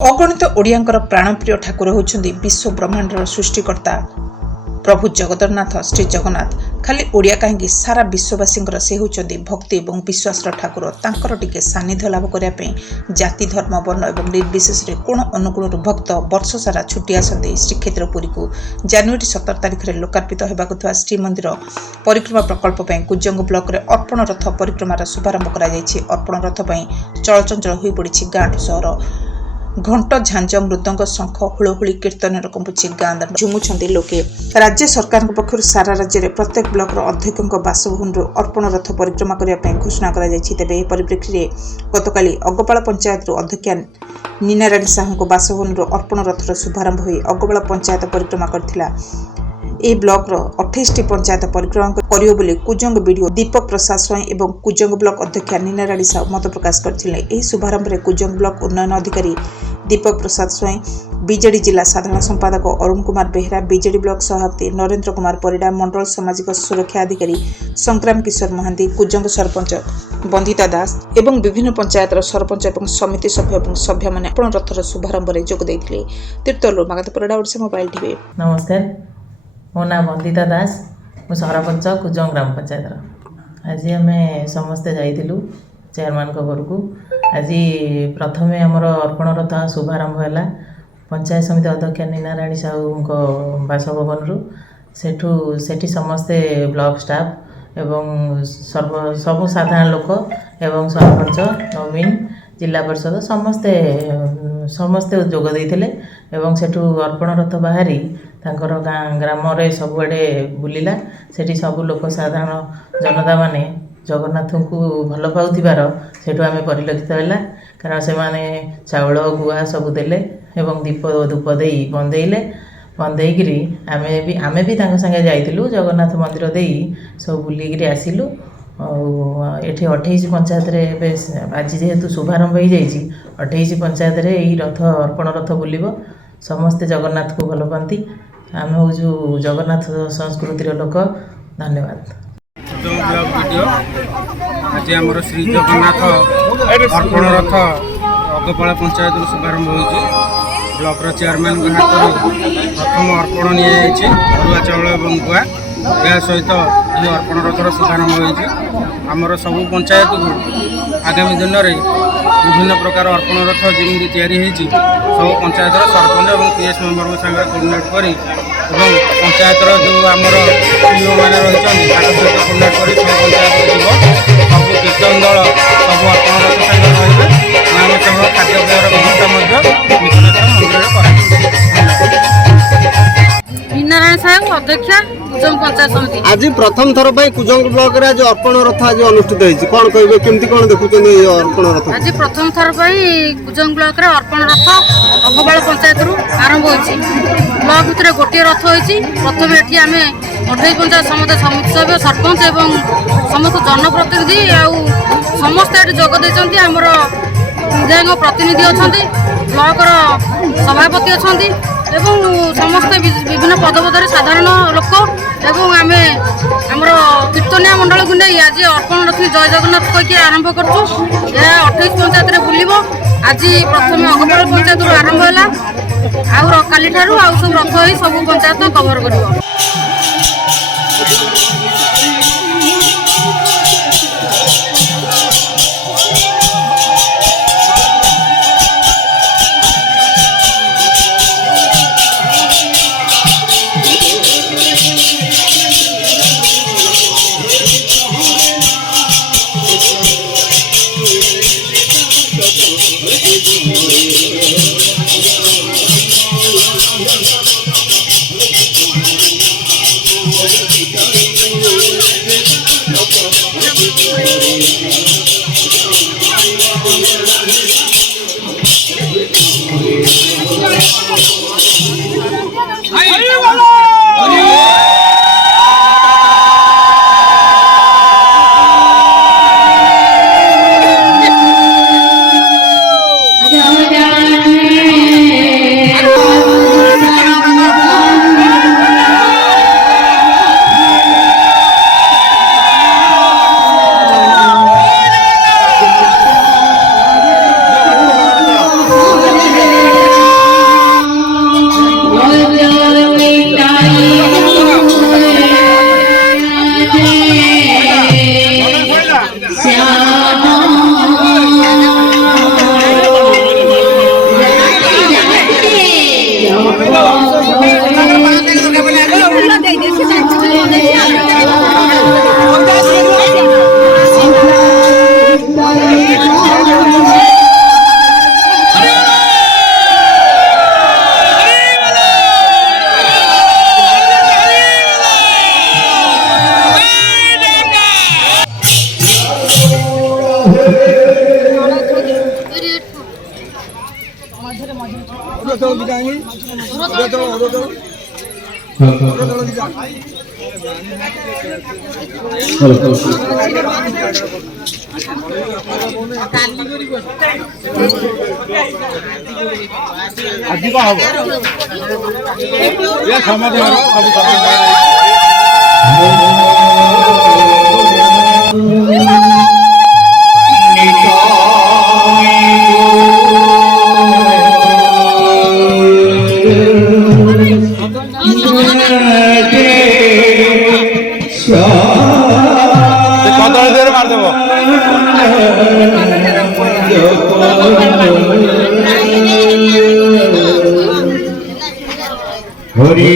अगणित ओडियांकर प्राणप्रिय ठाकुर होउछन्ति विश्व ब्रह्मांडर सृष्टिकर्ता प्रभु जगन्नाथ श्री जगन्नाथ। खाली ओडिया कहीं सारा विश्ववासी से होउछन्ति भक्ति और विश्वास ठाकुर। तांकर टिके सानिध्य लाभ करिया पे जाति धर्म वर्ण और निर्विशेष कोण अनुकूल भक्त वर्ष सारा छुट्टी आसते श्रीक्षेत्र पुरी को। जनवरी 17 तारिख में लोकार्पित होगा श्रीमंदिर परिक्रमा प्रकल्प कुजंग ब्लॉक रे अर्पण रथ परिक्रमार शुभारंभ करा जायछि। अर्पण रथ चलचंचल हो पड़ी गाँ ठू सहर। घंट झांझ मृदंग शंख हुलहुली कीर्तन कंपुची गाँ झुमुछन्ति लोके। राज्य सरकार पक्षर सारा राज्य में प्रत्येक ब्लॉक अध्यक्ष बासभवन अर्पण रथ परिक्रमा करने घोषणा करा जायछि। तेबे परिप्रेक्षी में गतकाली अगपाल पंचायत अध्यक्षा नीनाराणी साहू बासभवन अर्पण रथर शुभारंभ हो अगपाल पंचायत परिक्रमा करथिला। ए ब्लॉक 28 पंचायत परिक्रमा करियो बोली कुजंग बीडीओ दीपक प्रसाद स्वयं एवं कुजंग ब्लॉक अध्यक्षा नीनाराणी साहू मत प्रकाश करथिले। एही शुभारंभ में कुजंग ब्लॉक उन्नयन अधिकारी दीपक प्रसाद स्वयं, बीजेडी जिला साधारण संपादक अरुण कुमार बेहरा, बीजेडी ब्लॉक सभापति नरेंद्र कुमार परिडा, मंडल सामाजिक सुरक्षा अधिकारी संग्राम किशोर महांती, कुजंग सरपंच बंदिता दास एवं विभिन्न पंचायत सरपंच एवं समिति सभ्य और सभ्य मैंने अर्पण रथर शुभारंभ में जोग देइथिले। तीर्थलू मागत परिडा ओडिशा मोबाइल टीवी। नमस्कार, मो ना बंदिता दास, मु सरपंच कुजंग ग्राम पंचायत। आज आम समस्ते जाइलु चेयरमैन घर को। आज प्रथम आमर अर्पण रथ शुभारंभ है पंचायत समिति अध्यक्ष नीनाराणी साहू बासभवन सेठी समस्ते ब्लॉक स्टाफ एवं सब साधारण लोक एवं सरपंच नवीन जिला परिषद समस्ते जोग देइथिले एवं सेठू अर्पण रथ बाहरी तांकर ग्राम रे सबुआडे बुलिला। सेठी सब लोक साधारण जनता माने जगन्नाथ को भल पाउथिबार सेठू आमे परिलक्षित होला। कारण से माने चाउल गुआ सब देले एवं दीप धूप देई बंदेइकरी आमे भी तांका संगे जाइतिलु जगन्नाथ मंदिर देई सब बुलिकरी आसिलु। एठी 28 पंचायत रे आज जेहेतु शुभारंभ हो जाइछि 28 पंचायत रे एही रथ अर्पण रथ बुलिबो। समस्ते जगन्नाथ को भल पाती। आम हूँ जगन्नाथ संस्कृतिर लोक। धन्यवाद। आज आमर श्री जगन्नाथ अर्पण रथ अगपाल पंचायत शुभारंभ हो ब्लॉक चेयरमैन हाथ प्रथम अर्पण निया चाउल और गुआ या सहित जो अर्पण रथर शुभारंभ हो आमर सबू पंचायत को आगामी दिन में विभिन्न प्रकार अर्पण रथ जमी या सब पंचायत सरपंच और पीएस मेम्बर सागर कोर्डिनेट कर पंचायत जो आमर सीओ मैंने रही सहित कोर्डिनेट कर सब पंचायत सब कीर्तन दल सब अर्पण रथ सागर रही आम सब खाद्यपेयर व्यवस्था मंदिर नीनारायण साहब अध्यक्षा कुजंग पंचायत समिति। आज प्रथम थर कुजंग ब्लॉक रे जो अर्पण रथ आज अनुष्ठित होइछि कोन कहबे केमति कोन देखुछन ए अर्पण रथ? आज प्रथम थर कुजंग ब्लॉक रे अर्पण रथ अगपाल पंचायत रु आरंभ होइछि। ब्लॉक भितर गोटे रथ होइछि। प्रथम एठी आमे 28 पंचायत समिति सभ्य सरपंच एवं समस्त जनप्रतिनिधि आउ समस्त एठी जोग दैछन्ति। हमर विधायक प्रतिनिधि अछन्ति, ब्लॉक रो सभापति अछन्ति एवं समस्त विभिन्न पदपदर साधारण लोक एवं आमे आमर कीर्तनिया मंडल को नहीं आज अर्पण रथ जय जगन्नाथ कहीकि आरंभ करूँ। यह 28 पंचायत रे बुलिब। आज प्रथम अगपाल पंचायत आरंभ है आउ काली ठारू आउ सब रथ ही सब पंचायत कवर कर। ଆଜି କଣ ହବ ଏ ସମାଧାନ ସବୁ କଦଳୀ ଦେହରେ ମାରିଦେବ হরি